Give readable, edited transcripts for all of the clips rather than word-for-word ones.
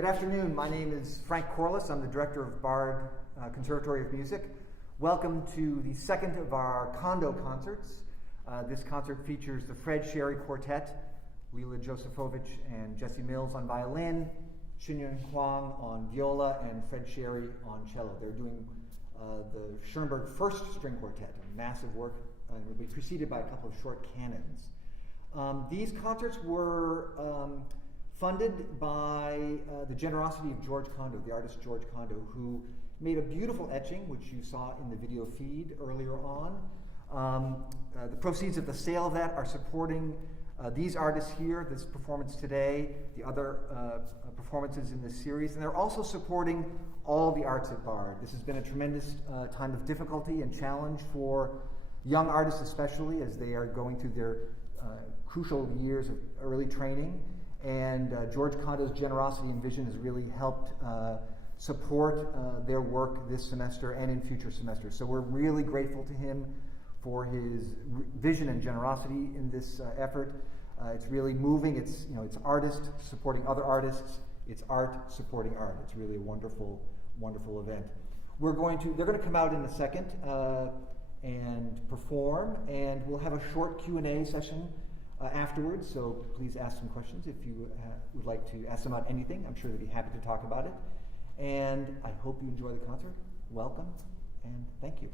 Good afternoon. My name is Frank Corliss. I'm the director of Bard Conservatory of Music. Welcome to the second of our Condo concerts. This concert features the Fred Sherry Quartet, Leila, Josefowicz, and Jesse Mills on violin, Hsin-Yun Huang on viola, and Fred Sherry on cello. They're doing the Schoenberg First String Quartet, a massive work, and will be preceded by a couple of short canons. These concerts were funded by the generosity of George Condo, the artist George Condo, who made a beautiful etching, which you saw in the video feed earlier on. The proceeds of the sale of that are supporting these artists here, this performance today, the other performances in this series, and they're also supporting all the arts at Bard. This has been a tremendous time of difficulty and challenge for young artists especially, as they are going through their crucial years of early training. And George Condo's generosity and vision has really helped support their work this semester and in future semesters. So we're really grateful to him for his vision and generosity in this effort. It's really moving. It's artists supporting other artists. It's art supporting art. It's really a wonderful, wonderful event. They're going to come out in a second and perform, and we'll have a short Q&A session afterwards, so please ask some questions if you would like to ask them about anything. I'm sure they'd be happy to talk about it. And I hope you enjoy the concert. Welcome, and thank you.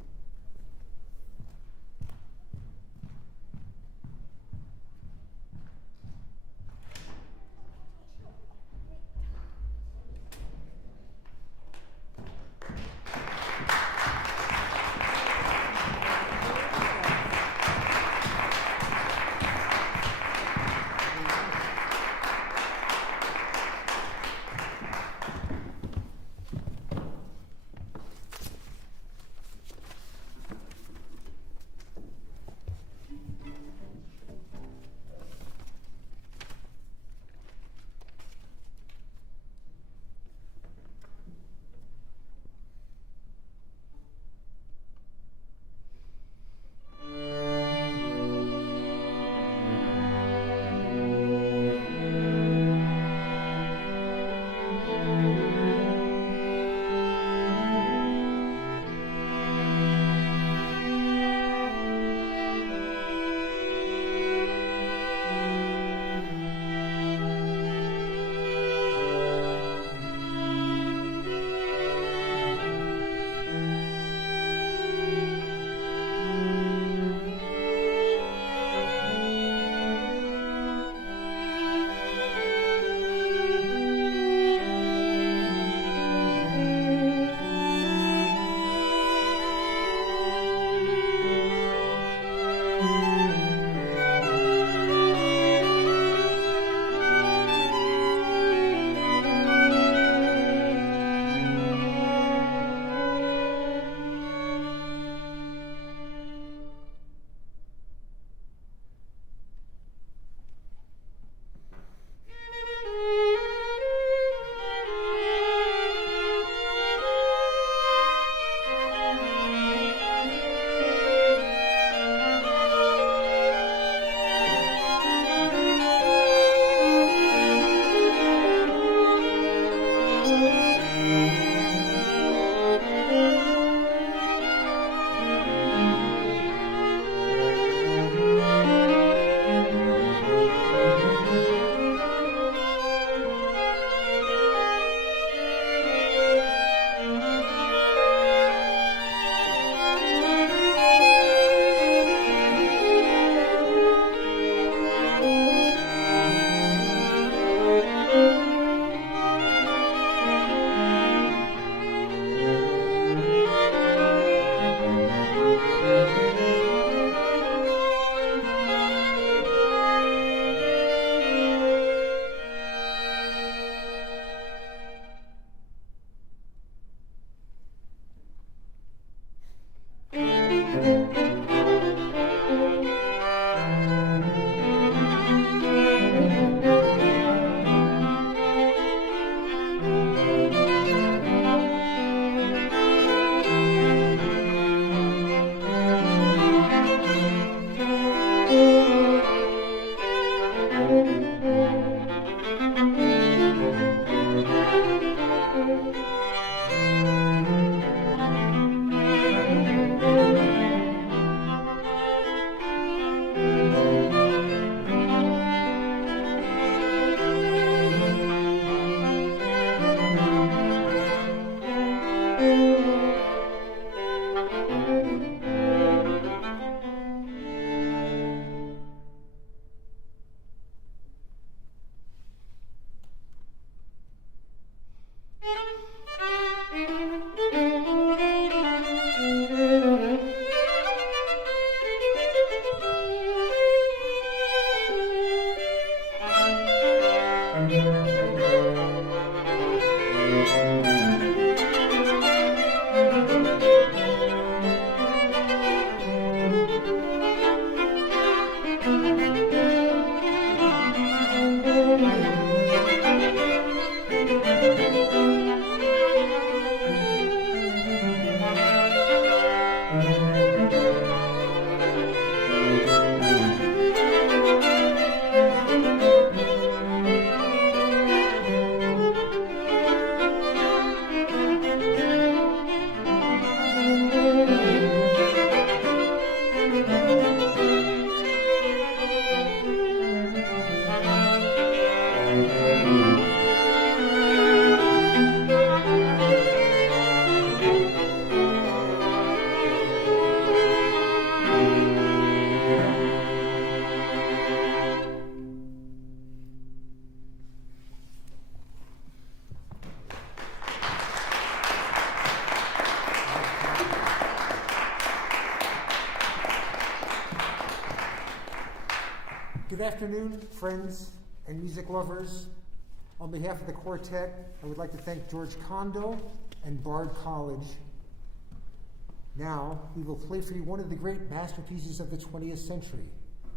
Good afternoon, friends and music lovers. On behalf of the quartet, I would like to thank George Condo and Bard College. Now, we will play for you one of the great masterpieces of the 20th century.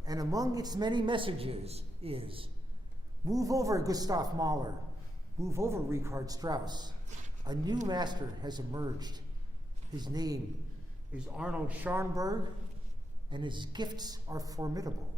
And among its many messages is, move over, Gustav Mahler. Move over, Richard Strauss. A new master has emerged. His name is Arnold Schoenberg, and his gifts are formidable.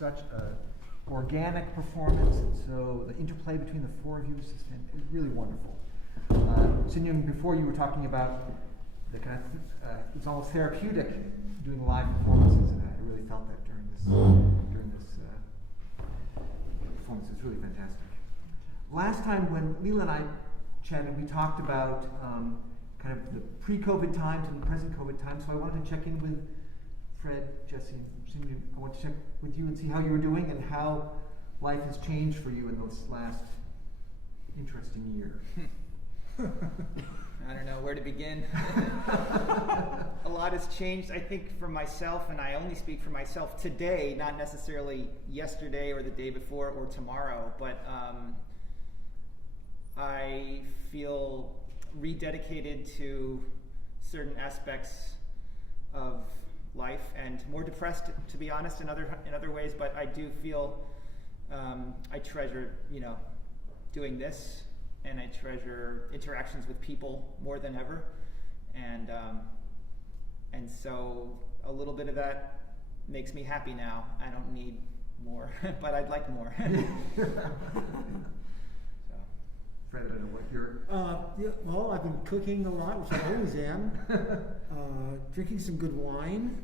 such a organic performance, and so the interplay between the four of you is just really wonderful. Hsin-Yun, before you were talking about the kind of it's almost therapeutic doing live performances, and I really felt that during this performance. It's really fantastic. Last time when Leila and I chatted, we talked about kind of the pre-COVID times and the present COVID times. So I wanted to check in with Fred, Jesse, and Hsin-Yun. I want to check with you and see how you were doing and how life has changed for you in this last interesting year. I don't know where to begin. A lot has changed, I think, for myself, and I only speak for myself today, not necessarily yesterday or the day before or tomorrow, but I feel rededicated to certain aspects of life and more depressed, to be honest, in other ways, but I do feel I treasure, doing this, and I treasure interactions with people more than ever, and so a little bit of that makes me happy now. I don't need more, but I'd like more. So. Fred, I don't know what you're... well, I've been cooking a lot, which I always am, drinking some good wine,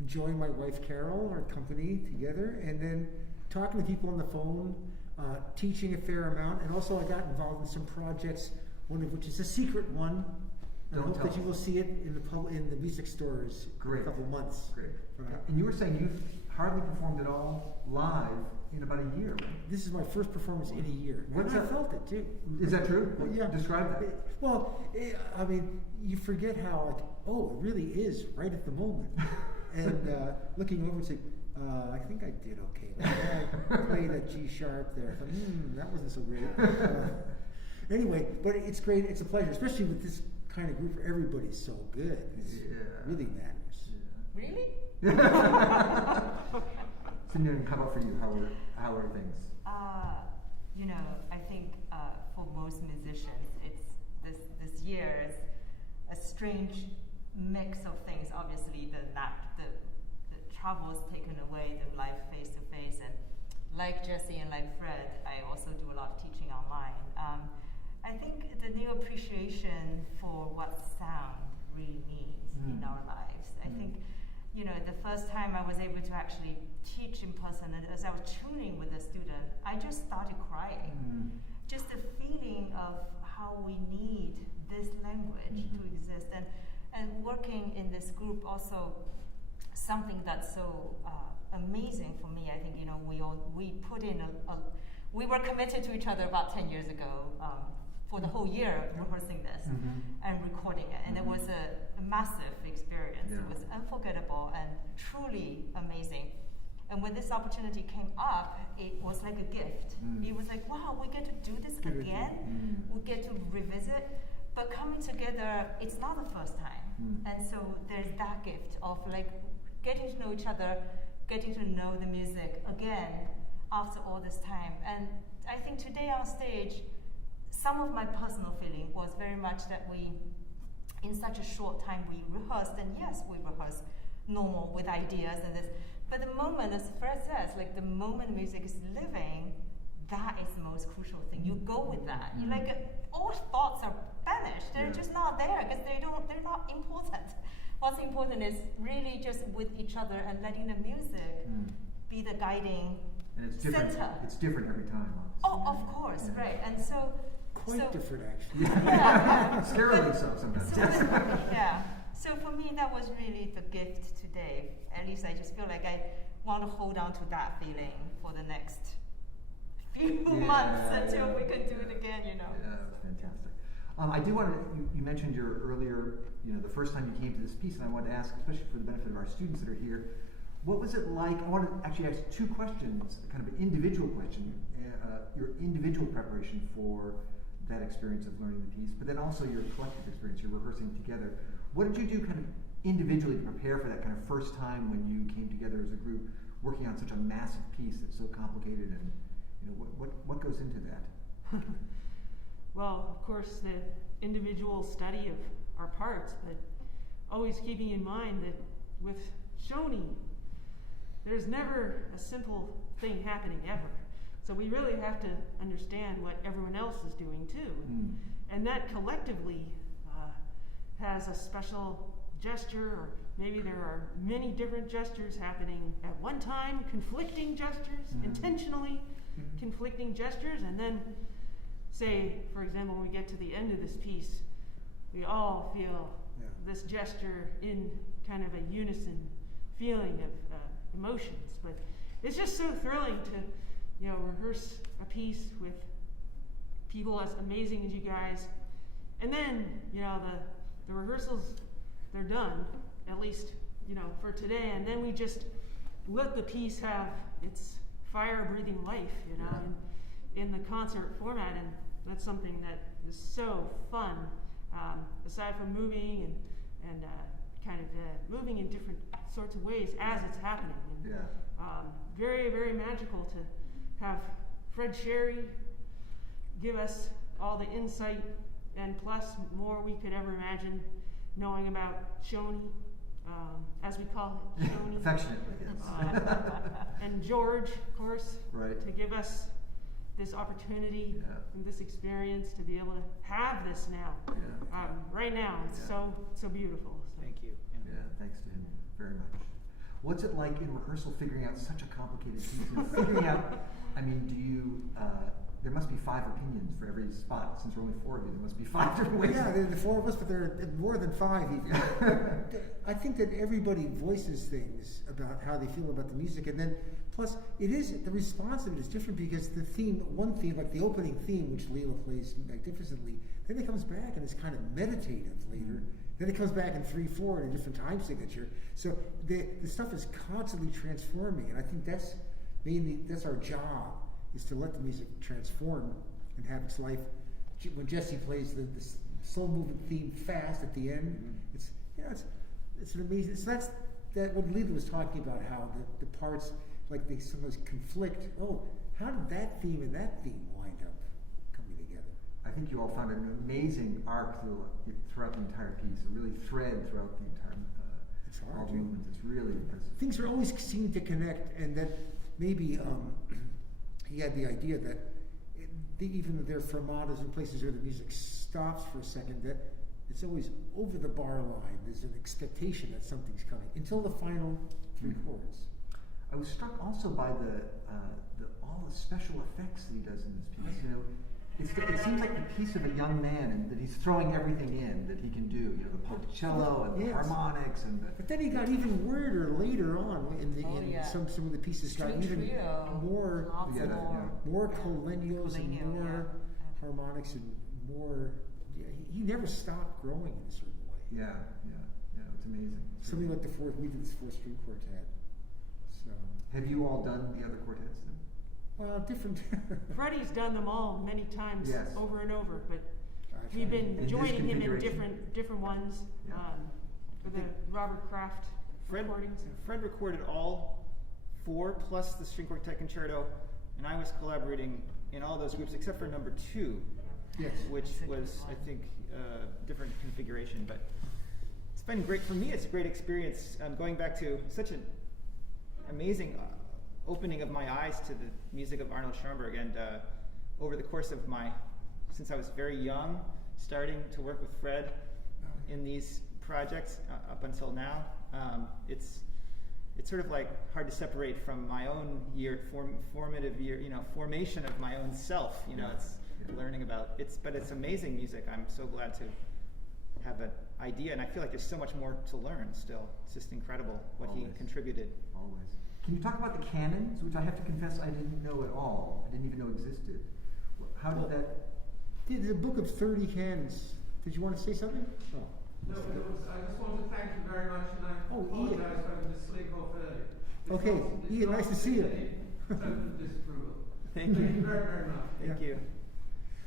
enjoying my wife Carol, our company together, and then talking to people on the phone, teaching a fair amount, and also I got involved in some projects, one of which is a secret one. And I hope that you will see it in the music stores in a couple of months. Great. And you were saying you've hardly performed at all live in about a year, right? This is my first performance in a year. I felt it too. Is that true? Well, yeah. Describe that. I mean, you forget how, it really is right at the moment. And looking over and saying, I think I did okay. I played a G sharp there. I thought, that wasn't so great. Anyway, but it's great. It's a pleasure, especially with this kind of group where everybody's so good. It really matters. Yeah. Really? Hsin-Yun, how about for you? How are things? I think for most musicians, it's this year is a strange mix of things. Obviously, the travel's taken away, the live face to face, and like Jesse and like Fred, I also do a lot of teaching online. I think the new appreciation for what sound really means in our lives. I think, the first time I was able to actually teach in person, and as I was tuning with a student, I just started crying. Just the feeling of how we need this language to exist, and working in this group also, something that's so amazing for me. I think we put in we were committed to each other about 10 years ago for the whole year rehearsing this and recording it, and it was a massive experience. It was unforgettable and truly amazing. And when this opportunity came up, it was like a gift. It was like, wow, we get to do this again. We get to revisit. But coming together, it's not the first time. And so there's that gift of getting to know each other, getting to know the music again after all this time. And I think today on stage, some of my personal feeling was very much that we, in such a short time, we rehearsed, and yes, we rehearsed normal with ideas and this. But the moment, as Fred says, the moment music is living, that is the most crucial thing. You go with that. You all thoughts are banished. They're just not there because they're not important. What's important is really just with each other and letting the music be the guiding and it's different. center. It's different every time. Obviously. Oh, of course, right. And so quite different, actually. Yeah. Scarily so sometimes. Yeah. So for me, that was really the gift today. At least I just feel like I want to hold on to that feeling for the next few months until we can do it again. Yeah, that's fantastic. I do want to. You mentioned your earlier, the first time you came to this piece, and I wanted to ask, especially for the benefit of our students that are here, what was it like? I want to actually ask two questions, kind of an individual question, your individual preparation for that experience of learning the piece, but then also your collective experience, you're rehearsing together. What did you do kind of individually to prepare for that kind of first time when you came together as a group, working on such a massive piece that's so complicated, and what goes into that? Well, of course, the individual study of our parts, but always keeping in mind that with Shoni, there's never a simple thing happening ever. So we really have to understand what everyone else is doing too. And that collectively has a special gesture, or maybe there are many different gestures happening at one time, conflicting gestures, intentionally conflicting gestures, and then say, for example, when we get to the end of this piece, we all feel this gesture in kind of a unison feeling of emotions. But it's just so thrilling to, rehearse a piece with people as amazing as you guys, and then, the rehearsals, they're done, at least, for today, and then we just let the piece have its fire-breathing life, in the concert format, and that's something that is so fun, aside from moving and kind of moving in different sorts of ways as it's happening. And, very, very magical to have Fred Sherry give us all the insight and plus more we could ever imagine knowing about Shoni, as we call it, Shoni. Affectionately, yes. And George, of course, right. to give us this opportunity and this experience to be able to have this now. Right now, it's so beautiful. So. Thank you. Yeah, thanks to him very much. What's it like in rehearsal figuring out such a complicated piece? Figuring out, do you, there must be 5 opinions for every spot. Since there are only 4 of you, there must be 5 different ways. Yeah, there are the 4 of us, but there are more than 5 even. I think that everybody voices things about how they feel about the music, and then plus it is, the response of it is different because the theme, one theme, like the opening theme, which Leila plays magnificently, then it comes back and it's kind of meditative later. Then it comes back in 3/4 in a different time signature. So the stuff is constantly transforming, and I think that's our job, is to let the music transform and have its life. When Jesse plays the slow moving theme fast at the end, it's an amazing. So that's what Leila was talking about, how the parts, like, they sometimes conflict. Oh, how did that theme and that theme wind up coming together? I think you all found an amazing arc throughout the entire piece, a really thread throughout the entire It's hard, all the movements. It's really impressive. Things are always seem to connect, and that maybe he had the idea that even though there are fermatas and places where the music stops for a second, that it's always over the bar line. There's an expectation that something's coming until the final 3 chords. I was struck also by all the special effects that he does in this piece. It seems like the piece of a young man, and that he's throwing everything in that he can do. The ponticello and the harmonics and the. But then he got even weirder later on in some of the pieces. String got even trio. more more collenos and more harmonics and more. He never stopped growing in a certain way. Yeah. It's amazing. Something like we did this 4-string quartet. So. Have you all done the other quartets then? Different. Freddie's done them all many times over and over, but Gotcha. we've been In this joining him in configuration? different ones for the Robert Kraft recordings. Fred recorded all 4 plus the string quartet concerto, and I was collaborating in all those groups except for number 2, Yes. which was, I think, different configuration. But it's been great for me. It's a great experience. Going back to such an amazing opening of my eyes to the music of Arnold Schoenberg, and over the course of since I was very young, starting to work with Fred in these projects up until now, it's sort of like hard to separate from my own formative year, formation of my own self. It's learning about but it's amazing music. I'm so glad to have an idea, and I feel like there's so much more to learn still. It's just incredible what he contributed. Always. Can you talk about the canons, which I have to confess I didn't know at all. I didn't even know existed. How did that? There's a book of 30 canons. Did you want to say something? Oh. No, I just want to thank you very much, and I apologize for having to slip off early. Okay, Ian, nice to see you. Total disapproval. Thank you. Thank you very, very much. Thank you.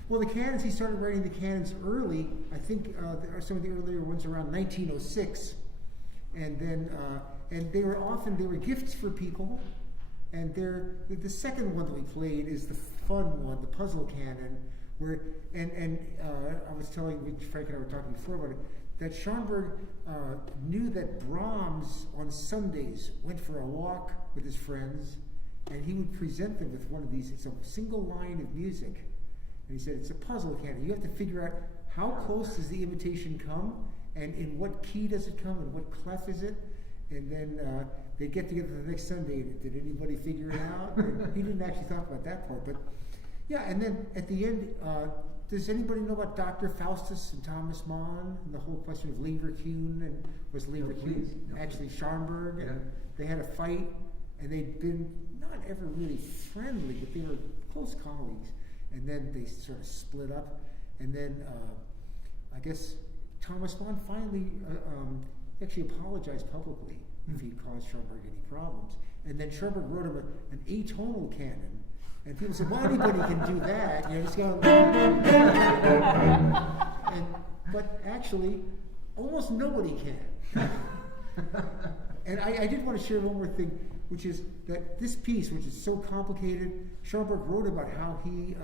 Well, the canons, he started writing the canons early. I think there are some of the earlier ones around 1906. And then, and they were gifts for people. And the second one that we played is the fun one, the puzzle canon, where, I was telling Frank and I were talking before about it, that Schoenberg knew that Brahms on Sundays went for a walk with his friends, and he would present them with one of these. It's a single line of music, and he said it's a puzzle, Ken. You have to figure out how close does the imitation come, and in what key does it come, and what clef is it, and then they get together the next Sunday. Did anybody figure it out? And he didn't actually talk about that part, but yeah. And then at the end, does anybody know about Dr. Faustus and Thomas Mann and the whole question of Leverkusen, and was Leverkusen actually Schoenberg? Yeah. And they had a fight, and they'd been not ever really friendly, but they were close colleagues. And then they sort of split up, and then I guess Thomas Mann finally actually apologized publicly if he caused Schoenberg any problems. And then Schoenberg wrote him an atonal canon. And people said, well, anybody can do that. You know, just go. But actually, almost nobody can. And I did want to share one more thing, which is that this piece, which is so complicated, Schoenberg wrote about how he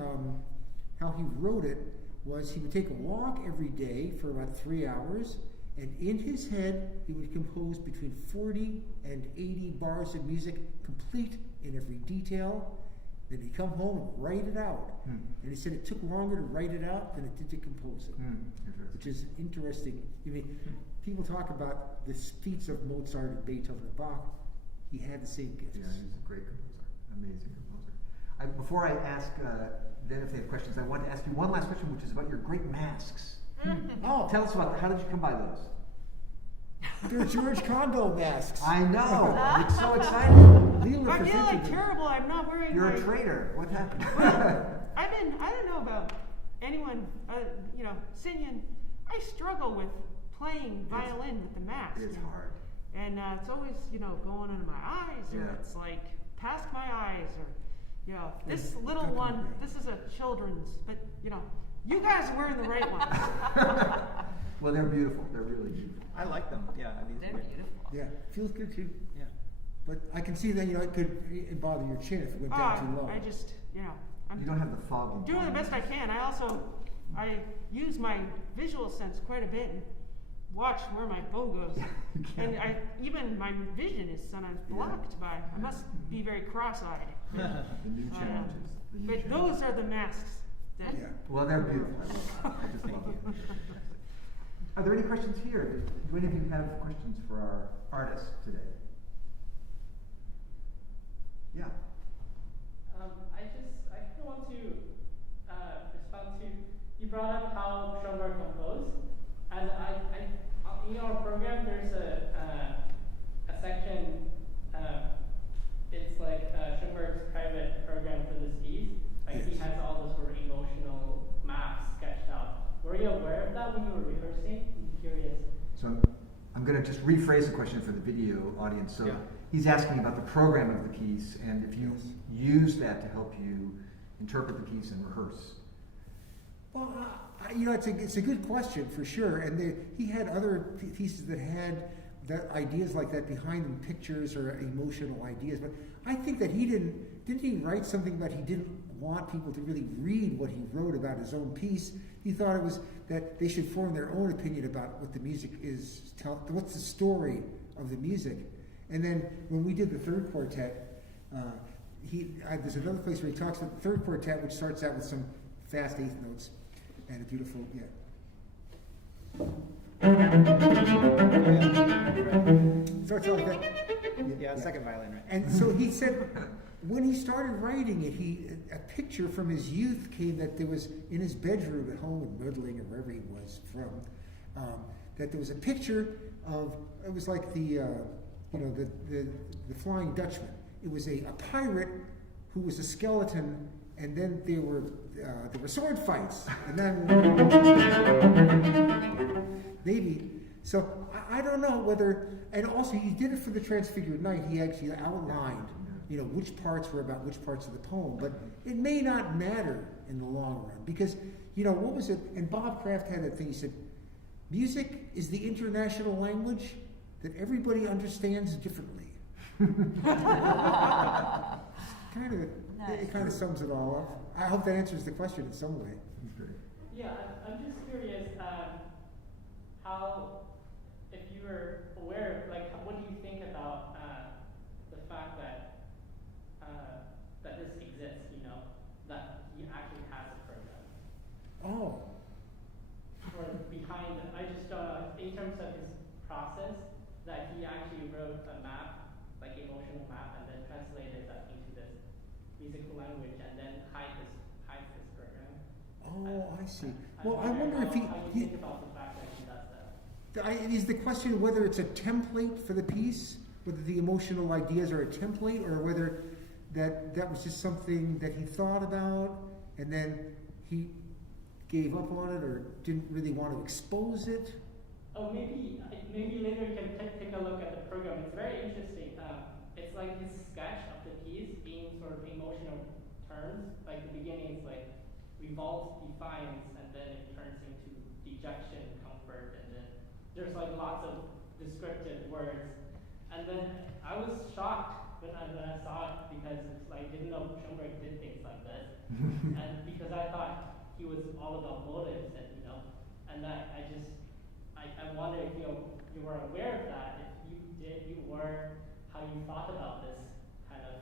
wrote it was he would take a walk every day for about 3 hours, and in his head he would compose between 40 and 80 bars of music, complete in every detail. Then he'd come home and write it out. And he said it took longer to write it out than it did to compose it, which is interesting. I mean, people talk about the feats of Mozart and Beethoven and Bach. He had the same gifts. Yeah, he's a great composer, amazing composer. Before I ask then if they have questions, I want to ask you one last question, which is about your great masks. Oh, Tell us about that. How did you come by those? they're George Condo masks. I know. It's so exciting. Leila I feel like presented them. terrible. I'm not wearing You're my... a traitor. What happened? I don't know about anyone, Hsin-Yun, I struggle with playing violin with the mask. It's hard. And it's always, going under my eyes, or Yeah. it's like past my eyes, or, this little one, this is a children's, but, you guys are wearing the right ones. Well, they're beautiful. They're really beautiful. I like them. Yeah, They're beautiful. Yeah, feels good too. Yeah. But I can see that it could bother your chin if it went down too low. I just, I'm You don't have the fog. doing the best I can. I use my visual sense quite a bit and watch where my bow goes. And even my vision is sometimes blocked by, I must be very cross-eyed. The new challenges. But those are the masks. That, Yeah. Well, they're beautiful. I love them. I just love them. Are there any questions here? Do any of you have questions for our artists today? Yeah. I kind of want to respond to, you brought up how Schoenberg composed, and in our program there's a section, it's like Schoenberg's private program for this piece. Like he has all the sort of emotional maps sketched out. Were you aware of that when you were rehearsing? I'm curious. So I'm going to just rephrase the question for the video audience. So Yeah. he's asking about the program of the piece, and if you use that to help you interpret the piece and rehearse. Well, it's a good question for sure. And he had other pieces that had ideas like that behind them, pictures or emotional ideas. But I think that didn't he write something that he didn't want people to really read what he wrote about his own piece? He thought it was that they should form their own opinion about what the music is, what's the story of the music. And then when we did the third quartet, there's another place where he talks about the third quartet, which starts out with some fast eighth notes and a beautiful, starts out like that. Yeah, second violin, right? And so he said, when he started writing it, a picture from his youth came that there was in his bedroom at home in Mödling or wherever he was from, that there was a picture of, it was like the Flying Dutchman. It was a pirate who was a skeleton, and then there were sword fights, and then maybe. So I don't know whether, and also he did it for the Transfigured Night. He actually outlined, which parts were about which parts of the poem. But it may not matter in the long run because, what was it? And Bob Kraft had a thing. He said, "Music is the international language that everybody understands differently." It kind of sums it all up. I hope that answers the question in some way. Yeah, I'm just curious. how, if you were aware, like, what do you think about the fact that that this exists? You know, that he actually has a program. Oh. Or behind, I just in terms of his process, that he actually wrote a map, like emotional map, and then translated that into this musical language, and then hides this program. Oh, I see. Well, I wonder if how you think about the fact that he does that. Is the question whether it's a template for the piece, whether the emotional ideas are a template, or whether that was just something that he thought about and then he gave up on it or didn't really want to expose it? Oh, maybe later you can take a look at the program. It's very interesting. It's like his sketch of the piece being sort of emotional terms. Like the beginning is like revolt, defiance, and then it turns into dejection, comfort, and then there's like lots of descriptive words. And then I was shocked when I saw it because it's like, didn't know Schoenberg did things like this. And because I thought he was all about motives and, you know, and that I wonder if you were aware of that, if you were, how you thought about this kind of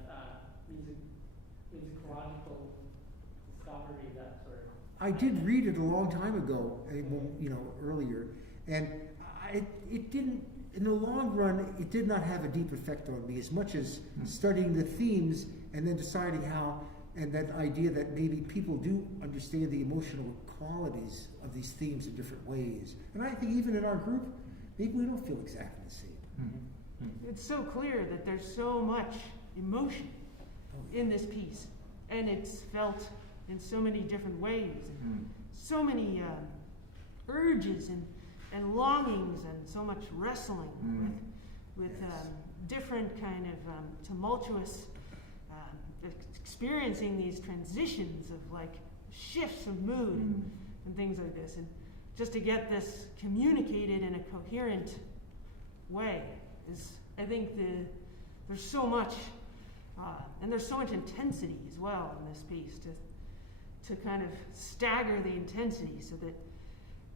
musicological discovery, that sort of. I did read it a long time ago, earlier, and it didn't, in the long run, it did not have a deep effect on me as much as studying the themes and then deciding how, and that idea that maybe people do understand the emotional qualities of these themes in different ways. And I think even in our group, maybe we don't feel exactly the same. Mm-hmm. It's so clear that there's so much emotion in this piece, and it's felt in so many different ways, and so many urges and longings, and so much wrestling with different kind of tumultuous experiencing these transitions of like shifts of mood and things like this, and just to get this communicated in a coherent way is, I think, there's so much and there's so much intensity as well in this piece to kind of stagger the intensity so that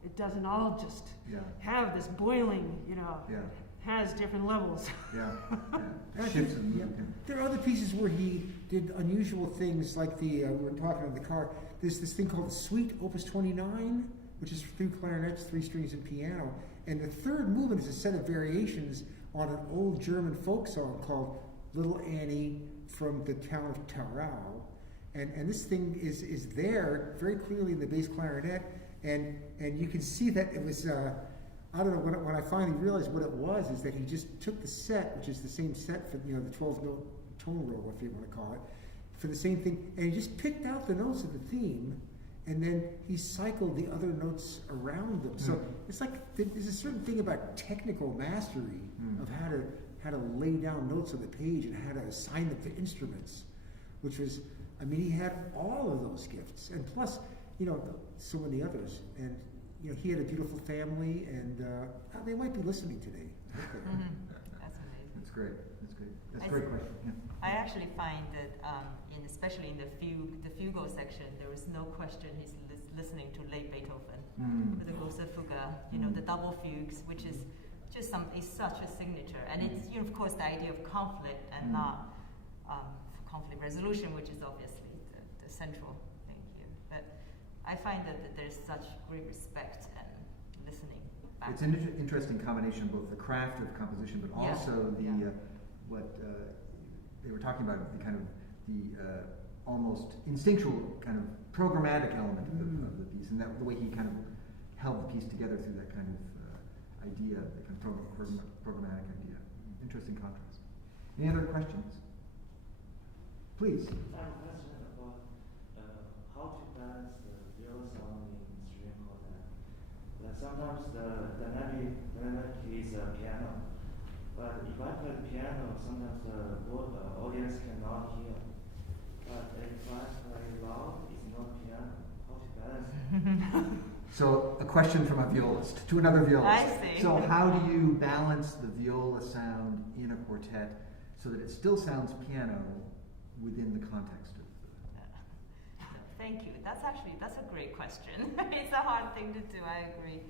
it doesn't all just have this boiling, has different levels. Shifts in mood. There are other pieces where he did unusual things, like we were talking in the car. There's this thing called the Suite, Opus 29, which is 3 clarinets, 3 strings, and piano. And the third movement is a set of variations on an old German folk song called Little Annie from the town of Tarau. And this thing is there very clearly in the bass clarinet, and you can see that it was, I don't know, when I finally realized what it was, is that he just took the set, which is the same set for the 12-note tone roll, if you want to call it, for the same thing, and he just picked out the notes of the theme, and then he cycled the other notes around them. So it's like there's a certain thing about technical mastery of how to lay down notes on the page and how to assign them to instruments, which was, I mean, he had all of those gifts, and plus, so many others, and he had a beautiful family, and they might be listening today. That's amazing. That's great. That's a great question. Yeah. I actually find that, especially in the fugal section, there was no question he's listening to late Beethoven with the große Fuga, the double fugues, which is just is such a signature, and it's of course the idea of conflict and not conflict resolution, which is obviously the central thing here. But I find that there's such great respect and listening back. It's an interesting combination of both the craft of composition, but also what they were talking about, the kind of the almost instinctual kind of programmatic element of the piece, and that the way he kind of held the piece together through that kind of idea, the kind of programmatic idea. Interesting contrast. Any other questions? Please. I have a question about how to balance the real sound in string quartet. Sometimes the dynamic is a piano, but if I play the piano, sometimes the audience cannot hear. But if I play loud, it's not piano. How to balance it? So a question from a violist to another violist. I see. So how do you balance the viola sound in a quartet so that it still sounds piano within the context of Thank you. That's a great question. It's a hard thing to do, I agree.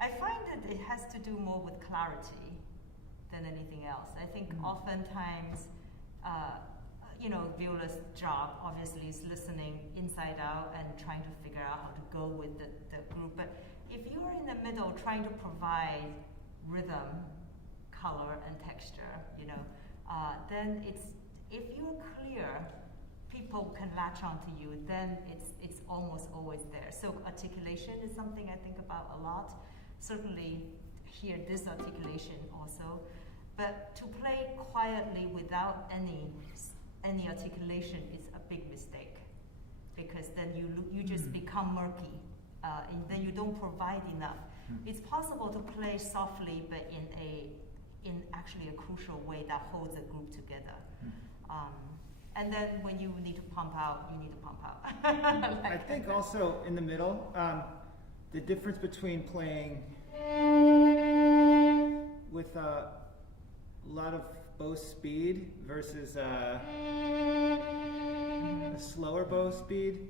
I find that it has to do more with clarity than anything else. I think oftentimes, violist job obviously is listening inside out and trying to figure out how to go with the group. But if you're in the middle trying to provide rhythm, color, and texture, then if you're clear, people can latch onto you, then it's almost always there. So articulation is something I think about a lot. Certainly here, this articulation also. But to play quietly without any articulation is a big mistake, because then you just become murky, and then you don't provide enough. It's possible to play softly, but in actually a crucial way that holds a group together. And then when you need to pump out, you need to pump out. I think also in the middle, the difference between playing with a lot of bow speed versus a slower bow speed,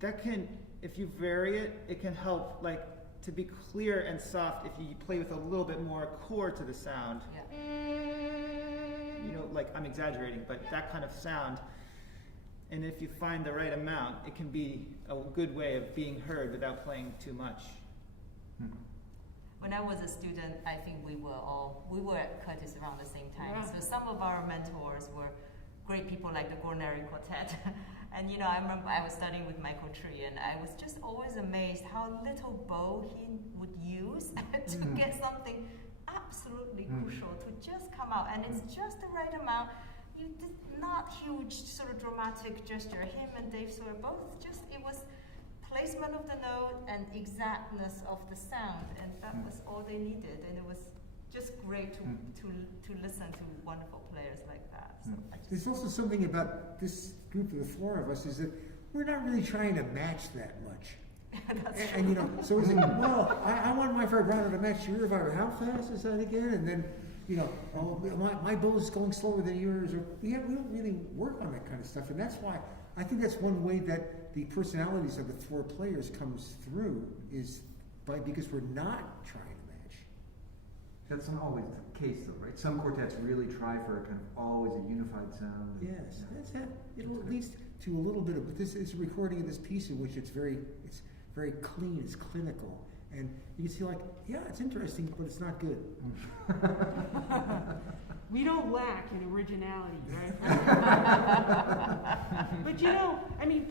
that can, if you vary it, it can help to be clear and soft if you play with a little bit more core to the sound. Yeah. I'm exaggerating, but that kind of sound. And if you find the right amount, it can be a good way of being heard without playing too much. When I was a student, I think we were at Curtis around the same time. Yeah. So some of our mentors were great people like the Quartet. And I remember I was studying with Michael Tree, and I was just always amazed how little bow he would use to get something absolutely crucial to just come out, and it's just the right amount. You did not huge sort of dramatic gesture. Him and Dave Sawyer both it was placement of the note and exactness of the sound, and that was all they needed, and it was just great to listen to wonderful players like that. So there's also something about this group of the four of us is that we're not really trying to match that much. And so it's like, well, I want my vibrato to match your vibrato. How fast is that again? And then, my bow is going slower than yours. Or we don't really work on that kind of stuff, and that's why I think that's one way that the personalities of the four players comes through is because we're not trying to match. That's not always the case, though, right? Some quartets really try for a kind of always a unified sound. Yes, that's it. It'll at least to a little bit of. But this is a recording of this piece in which it's very clean, it's clinical, and you can see it's interesting, but it's not good. We don't lack in originality, right? But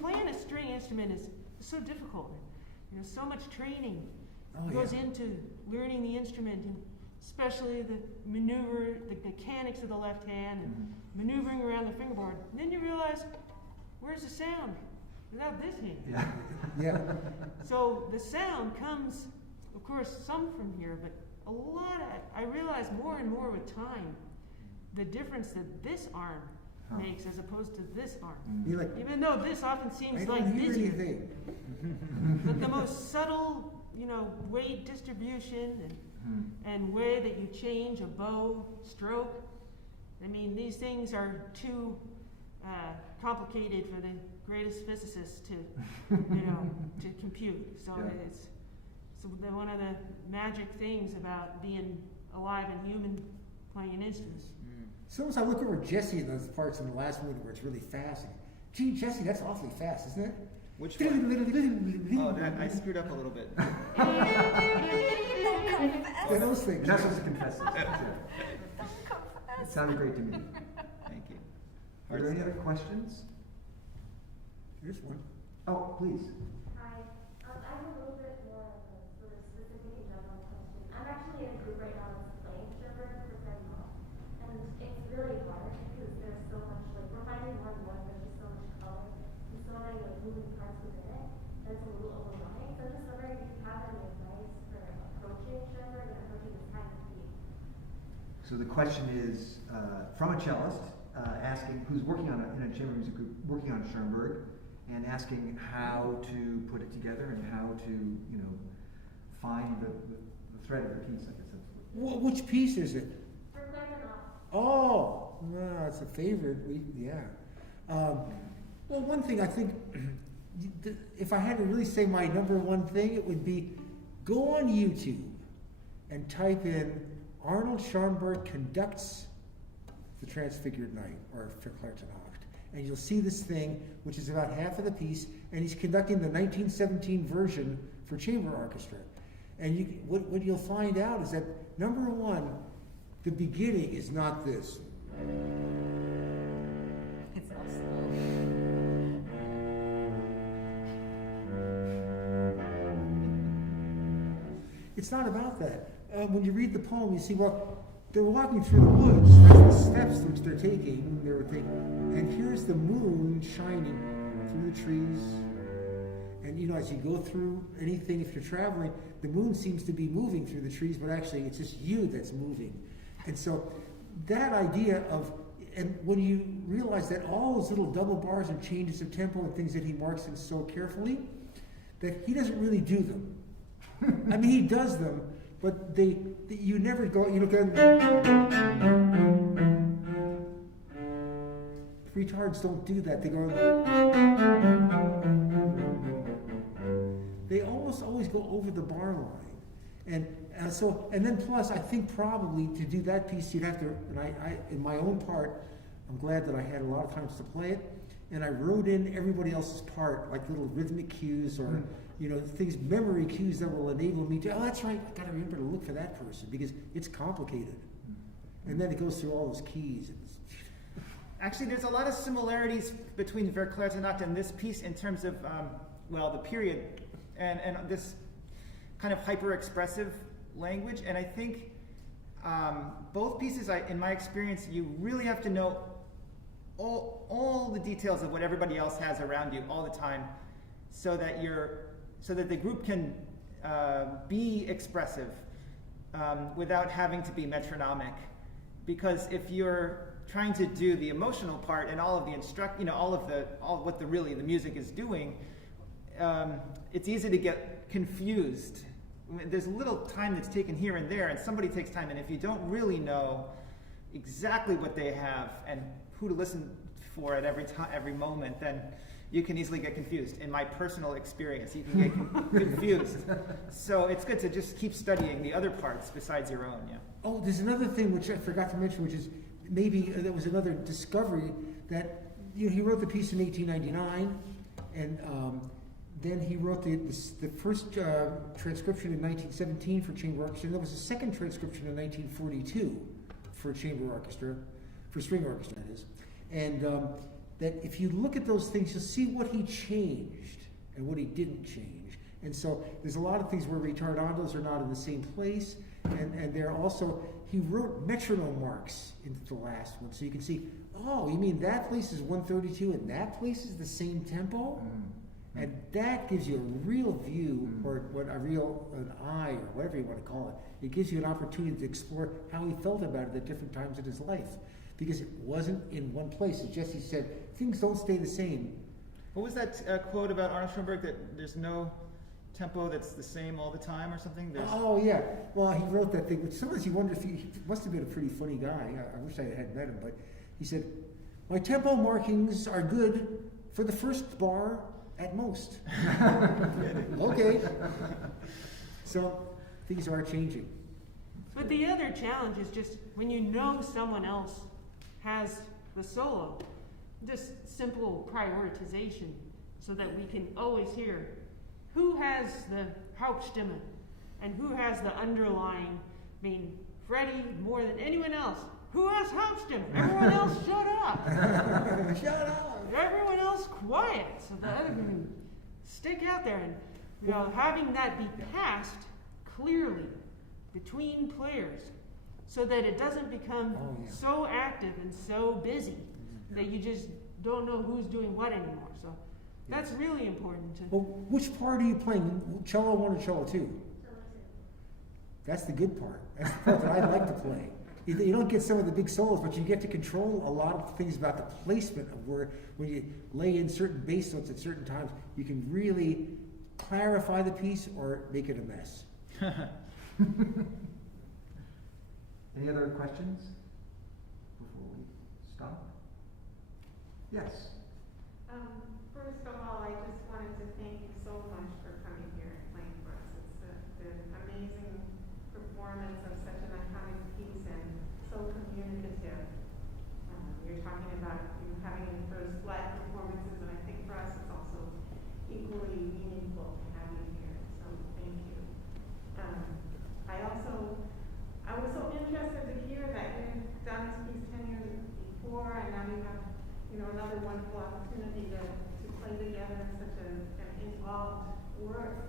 playing a string instrument is so difficult. So much training goes into learning the instrument, and especially the mechanics of the left hand, and maneuvering around the fingerboard. And then you realize, where's the sound? Without this hand. Yeah. So the sound comes, of course, some from here, but I realize more and more with time, the difference that this arm makes as opposed to this arm. Even though this often seems busier. But the most subtle, weight distribution and way that you change a bow stroke, these things are too complicated for the greatest physicists to compute. So it's one of the magic things about being alive and human playing instruments. Sometimes I look over Jesse in those parts in the last movie where it's really fast. And, gee, Jesse, that's awfully fast, isn't it? Which one? I screwed up a little bit. Those things. You're not supposed to confess this. It sounded great to me. Thank you. Are there any other questions? Here's one. Oh, please. Hi. I have a little bit more of a sort of specific and general question. I'm actually in a group right now that's playing Schoenberg for Fred Hall. And it's really hard because there's so much, we're finding more and more, there's just so much color and so many moving parts within it that it's a little overwhelming. So I'm just wondering if you have any advice for approaching Schoenberg and approaching this kind of piece. So the question is from a cellist asking, who's working on in a chamber music group, working on Schoenberg, and asking how to put it together and how to, find the thread of the piece. I guess that's what. Which piece is it? For Clement. Oh, no, it's a favorite. Well, one thing I think, if I had to really say my number one thing, it would be Go on YouTube and type in Arnold Schoenberg conducts the Transfigured Night, or Verklärte Nacht, and you'll see this thing, which is about half of the piece, and he's conducting the 1917 version for chamber orchestra. And what you'll find out is that, number one, the beginning is not this. It's also It's not about that. When you read the poem, you see, well, they're walking through the woods. That's the steps which they're taking. And here's the moon shining through the trees. And you know, as you go through anything, if you're traveling, the moon seems to be moving through the trees, but actually it's just you that's moving. And so that idea of, and when you realize that all those little double bars and changes of tempo and things that he marks in so carefully, that he doesn't really do them. I mean, he does them, but you never go, you know, retards don't do that. They go, they almost always go over the bar line. And then plus, I think probably to do that piece, you'd have to, and I in my own part, I'm glad that I had a lot of times to play it, and I wrote in everybody else's part, like little rhythmic cues or, you know, things, memory cues that will enable me to, oh, that's right, I gotta remember to look for that person, because it's complicated. And then it goes through all those keys. Actually, there's a lot of similarities between Verklärte Nacht and this piece in terms of, the period and this kind of hyper-expressive language. And I think both pieces, in my experience, you really have to know all the details of what everybody else has around you all the time, so that the group can be expressive without having to be metronomic. Because if you're trying to do the emotional part and all of the all what the music is doing, it's easy to get confused. There's a little time that's taken here and there, and somebody takes time, and if you don't really know exactly what they have and who to listen for at every moment, then you can easily get confused. In my personal experience, you can get confused. So it's good to just keep studying the other parts besides your own. Yeah. Oh, there's another thing which I forgot to mention, which is maybe that was another discovery, that he wrote the piece in 1899, and then he wrote the first transcription in 1917 for chamber orchestra, and there was a second transcription in 1942 for chamber orchestra, for string orchestra, that is. And that if you look at those things, you'll see what he changed and what he didn't change. And so there's a lot of things where ritardandos are not in the same place, and there also, he wrote metronome marks into the last one, so you can see, oh, you mean that place is 132 and that place is the same tempo? And that gives you a real view, or an eye, or whatever you want to call it. It gives you an opportunity to explore how he felt about it at different times in his life. Because it wasn't in one place. As Jesse said, things don't stay the same. What was that quote about Arnold Schoenberg, that there's no tempo that's the same all the time or something? Oh, yeah. Well, he wrote that thing, which sometimes you wonder if he must have been a pretty funny guy. I wish I had met him, but he said, my tempo markings are good for the first bar at most. Okay. So things are changing. But the other challenge is just when you know someone else has the solo, just simple prioritization so that we can always hear who has the Hauptstimme and who has the underlying, Freddie more than anyone else. Who has Hauptstimme? Everyone else shut up. Shut up. Everyone else quiet, so the other can stick out there, and having that be passed clearly between players, so that it doesn't become so active and so busy that you just don't know who's doing what anymore. So that's really important. Well, which part are you playing? Cello 1 or cello 2? That's the good part. That's the part that I like to play. You don't get some of the big solos, but you get to control a lot of things about the placement of where, when you lay in certain bass notes at certain times, you can really clarify the piece or make it a mess. Any other questions before we stop? Yes. First of all, I just wanted to thank you so much for coming here and playing for us. It's been performance of such an iconic piece and so communicative. You're talking about having those live performances, and I think for us it's also equally meaningful to have you here. So thank you. I was so interested to hear that you've done this piece 10 years before, and now you have another wonderful opportunity to play together in such an involved work.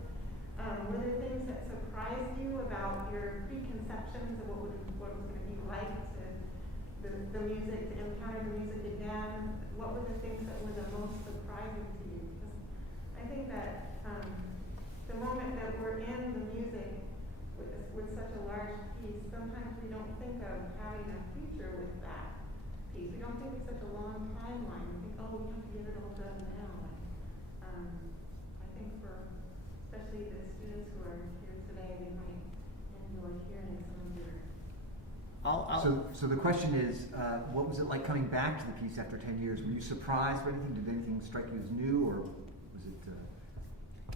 Were there things that surprised you about your preconceptions of what it was going to be like to the music, to encounter the music again? What were the things that were the most surprising to you? Because I think that the moment that we're in the music with such a large piece, sometimes we don't think of having a future with that piece. We don't think it's such a long timeline. We think, oh, we have to get it all done now. I think for especially the students who are here today, they might enjoy hearing some of your. So the question is, what was it like coming back to the piece after 10 years? Were you surprised by anything? Did anything strike you as new, or was it?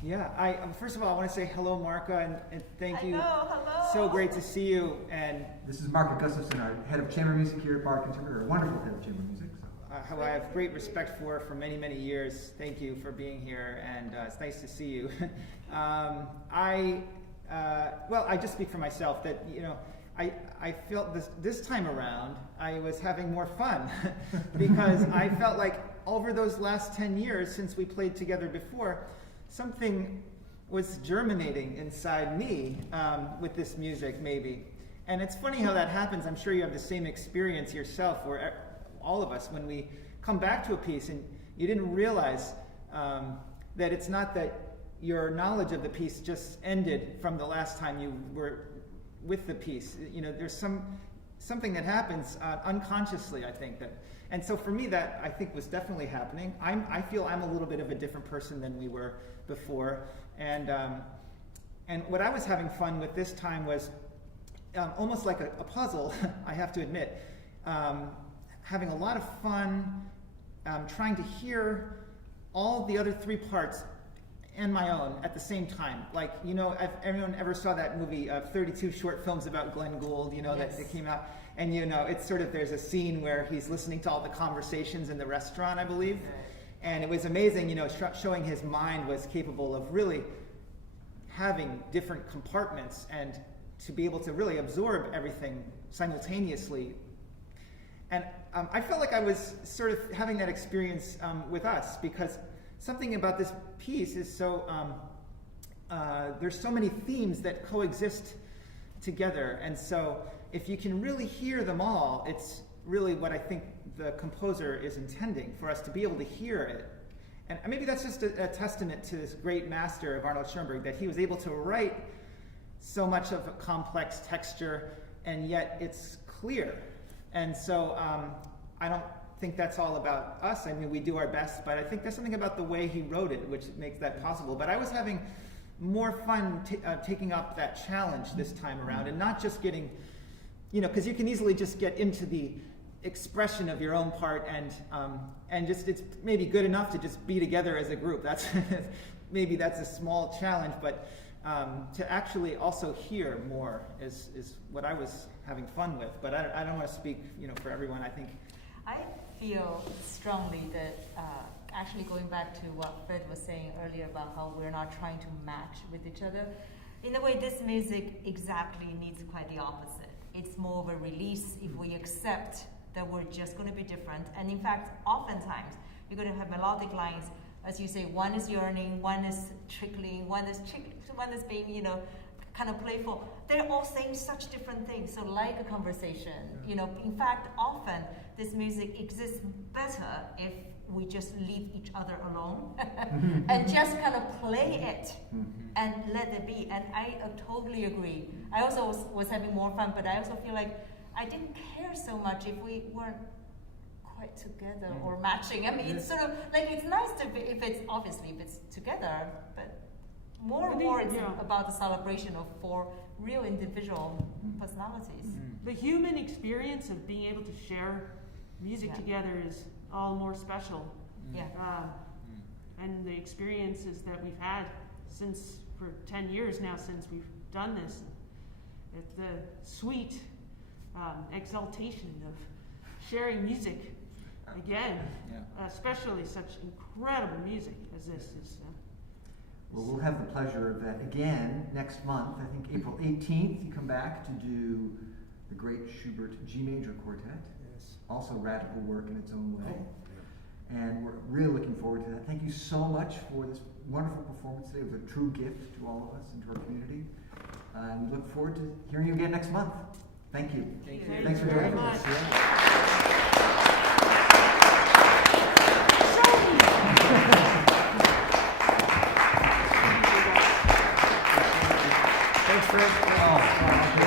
Yeah, first of all, I want to say hello, Marka, and thank you. Hello. So great to see you. And this is Marka Gustafson, our head of chamber music here at Bard Conservatory, a wonderful head of chamber music. Who I have great respect for many, many years. Thank you for being here, and it's nice to see you. I just speak for myself that, I felt this time around, I was having more fun because I felt like over those last 10 years since we played together before, something was germinating inside me with this music, maybe. And it's funny how that happens. I'm sure you have the same experience yourself, where all of us, when we come back to a piece and you didn't realize that it's not that your knowledge of the piece just ended from the last time you were with the piece. There's something that happens unconsciously, I think. And so for me, that I think was definitely happening. I feel I'm a little bit of a different person than we were before. And what I was having fun with this time was almost like a puzzle, I have to admit. Having a lot of fun, trying to hear all the other three parts and my own at the same time. Like, if everyone ever saw that movie, 32 short films about Glenn Gould, Yes. that came out. And, it's sort of, there's a scene where he's listening to all the conversations in the restaurant, I believe. And it was amazing, showing his mind was capable of really having different compartments and to be able to really absorb everything simultaneously. And I felt like I was sort of having that experience with us, because something about this piece is so, there's so many themes that coexist together. And so if you can really hear them all, it's really what I think the composer is intending, for us to be able to hear it. And maybe that's just a testament to this great master of Arnold Schoenberg, that he was able to write so much of a complex texture, and yet it's clear. And so I don't think that's all about us. I mean, we do our best, but I think there's something about the way he wrote it which makes that possible. But I was having more fun taking up that challenge this time around, and not just getting, because you can easily just get into the expression of your own part, and just it's maybe good enough to just be together as a group. That's maybe that's a small challenge, but to actually also hear more is what I was having fun with. But I don't want to speak, for everyone. I feel strongly that actually going back to what Fred was saying earlier about how we're not trying to match with each other, in a way this music exactly needs quite the opposite. It's more of a release if we accept that we're just going to be different. And in fact, oftentimes you're going to have melodic lines, as you say, one is yearning, one is trickling, one is being, kind of playful. They're all saying such different things. So like a conversation, in fact, often this music exists better if we just leave each other alone and just kind of play it and let it be. And I totally agree. I also was having more fun, but I also feel like I didn't care so much if we weren't quite together or matching. I mean, it's sort of like, it's nice to be, if it's together, but more and more it's about the celebration of four real individual personalities. The human experience of being able to share music together is all more special. And the experiences that we've had for 10 years now since we've done this, at the sweet exaltation of sharing music again, especially such incredible music as this is. Well, we'll have the pleasure of that again next month. I think April 18th, you come back to do the great Schubert G major quartet. Yes. Also radical work in its own way. And we're really looking forward to that. Thank you so much for this wonderful performance today. It was a true gift to all of us and to our community. And we look forward to hearing you again next month. Thank you. Thank you. Thanks for very joining much. us. Thanks, Fred.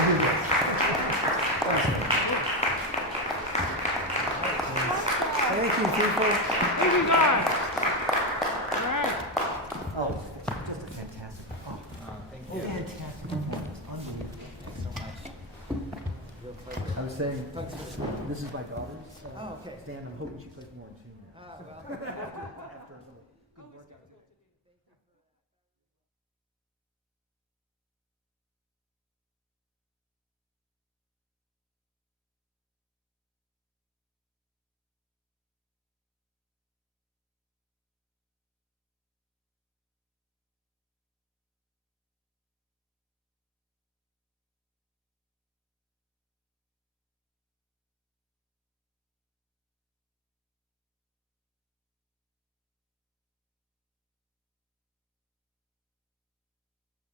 Thank you, people. Moving on. All right. Oh, just a fantastic. Oh, Thank you. fantastic performance. Unbelievable. Thanks so much. Real pleasure. I was saying, this is my daughter's Oh, okay. stand. I'm hoping she plays more in tune. Well.